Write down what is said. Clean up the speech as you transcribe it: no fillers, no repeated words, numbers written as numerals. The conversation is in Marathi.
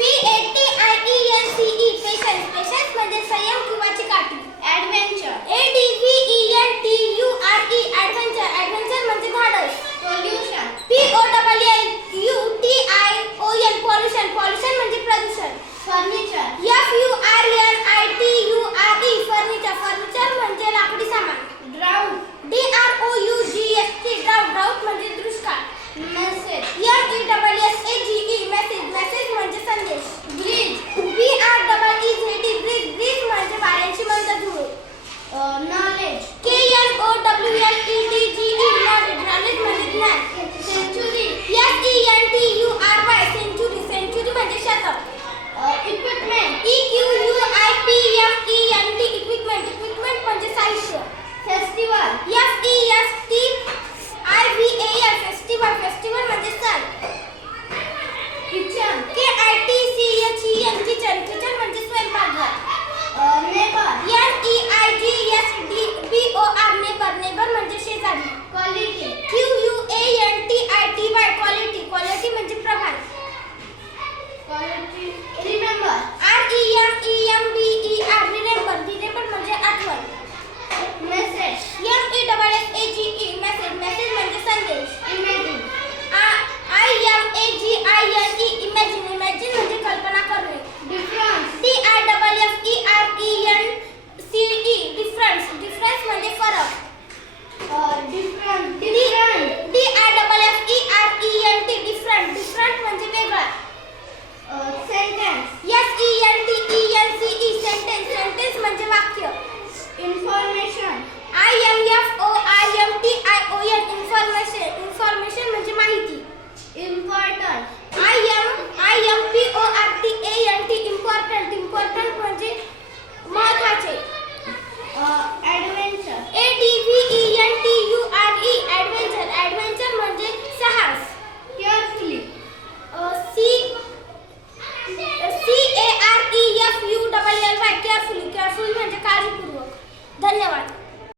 PATIENCE पेशन्स पेशन्स म्हणजे संयम किंवा चिकाटी. ॲडव्हेंचर. ADVENTURE ॲडव्हेंचर ॲडव्हेंचर म्हणजे धाडस. पोल्युशन. POLLUTION पॉल्युशन पॉल्युशन म्हणजे प्रदूषण. फर्निचर. FURNITURE फर्निचर फर्निचर म्हणजे लाकडी सामान. ड्राउट. DROUGST ड्राउट म्हणजे दुष्काळ. मेसेज. MESSAGE मेसेज मेसेज म्हणजे संदेश. ब्रिज. BREEZ ब्रिज म्हणजे वाऱ्याची मंद धूळ. नॉलेज. KNOWLEDGE नॉलेज म्हणजे ज्ञान. सेंचुरी. SENTURY सेंचुरी म्हणजे शतक. इक्विपमेंट. EQUIPMENT इक्विपमेंट म्हणजे साहित्य. फेस्टिवल. FESTIVAL फेस्टिवल म्हणजे सण. किचन. KITCHEN किचन म्हणजे स्वयंपाकघर. नेबर. NEIGSDBOR नेबर म्हणजे शेजारी. क्वालिटी. QUANTITY क्वालिटी म्हणजे प्रभात. क्वालिटी. रिमेंबर. REMEMBER म्हणजे आठवण. मेसेज. MESSAGE मेसेज म्हणजे संदेश. इमेजिन. IMAGINE म्हणजे कल्पना करणे. डिफरन्स. DIFFERENCE म्हणजे फरक. डिफरंट. डिफरंट म्हणजे वेगळा. सेंटेन्स. सेंटेन्स म्हणजे वाक्य. इन्फॉर्मेशन. इन्फॉर्मेशन म्हणजे माहिती. इम्पॉर्टंट. IMPORTANT इम्पॉर्टंट म्हणजे महत्त्वाचे. ॲडव्हेंचर. ADVENTURE ॲडव्हेंचर म्हणजे साहस. केअरफुली. CAREFULLY केअरफुली म्हणजे काळजीपूर्वक. धन्यवाद.